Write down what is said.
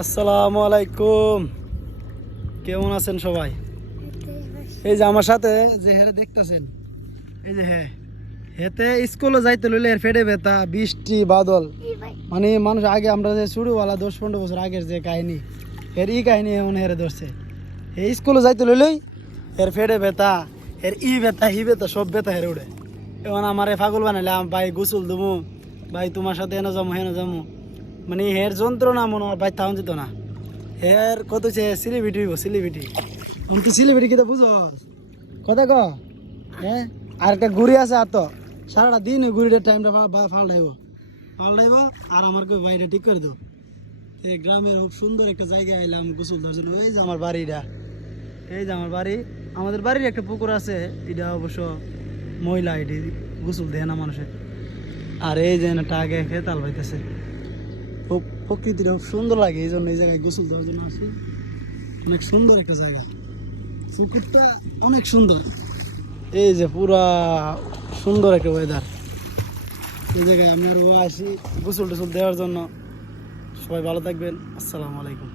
আসসালামু আলাইকুম, কেমন আছেন সবাই? এই যে আমার সাথে যে হেরে দেখতেছেন, এই যে হেতে স্কুলে যাইতে লইলে এর ফেটে ব্যথা, বৃষ্টি বাদল, মানে মানুষ আগে আমরা যে ছোটবেলা 10-15 বছর আগের যে কাহিনী, এর ই কাহিনী এমন হেরে ধরছে। এই স্কুলে যাইতে লইলেই এর ফেটে ব্যথা, এর ই ব্যথা হি ব্যথা সব ব্যথা হেরে উঠে। এখন আমার পাগল বানাইলে ভাই গোসল দেবো, ভাই তোমার সাথে এনে যাবো হেন যাবো, মানে হের যন্ত্রণা মনে হয় ভাই তাহন যেত না। হের কত সিলিবিটি হইব, সিলিবিটি কি সিলিবিটি কিতা বুঝো কথা ক। হ্যাঁ, আর একটা ঘুরি আছে, আর তো সারাটা দিন ঘুরিটার টাইমটা ফাল্টাইব আর আমার কেউ বাইরে ঠিক করে দো। এই গ্রামের খুব সুন্দর একটা জায়গায় এলাম গোসল দেওয়ার জন্য। এই যে আমার বাড়িটা, এই যে আমার বাড়ি, আমাদের বাড়ির একটা পুকুর আছে, এটা অবশ্য মহিলা, এটি গোসল দেয় না মানুষের। আর এই যে একটা আগে খেতাল পাইতেছে, খুব প্রকৃতিটা খুব সুন্দর লাগে, এই জন্য এই জায়গায় গোসল দেওয়ার জন্য আসি। অনেক সুন্দর একটা জায়গা, পুকুরটা অনেক সুন্দর। এই যে পুরা সুন্দর একটা ওয়েদার, এই জায়গায় আমি আসি গোসল টোসল দেওয়ার জন্য। সবাই ভালো থাকবেন, আসসালামু আলাইকুম।